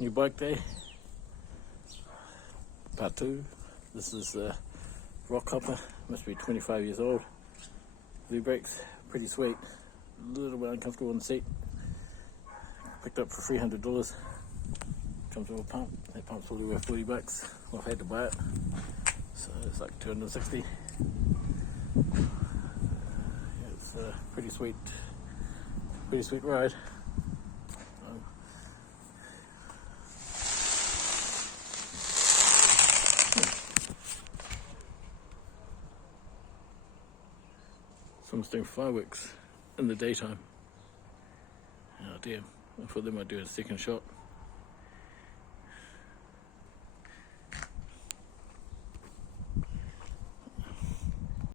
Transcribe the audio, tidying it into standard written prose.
New bike day, part 2. This is Rockhopper, must be 25 years old. Blue brakes, pretty sweet. A little bit uncomfortable on the seat. Picked up for $300. Comes with a pump. That pump's probably worth $40. Well, I've had to buy it, so it's like $260. It's a pretty sweet ride. Someone's doing fireworks in the daytime. Oh dear, I thought they might do a second shot.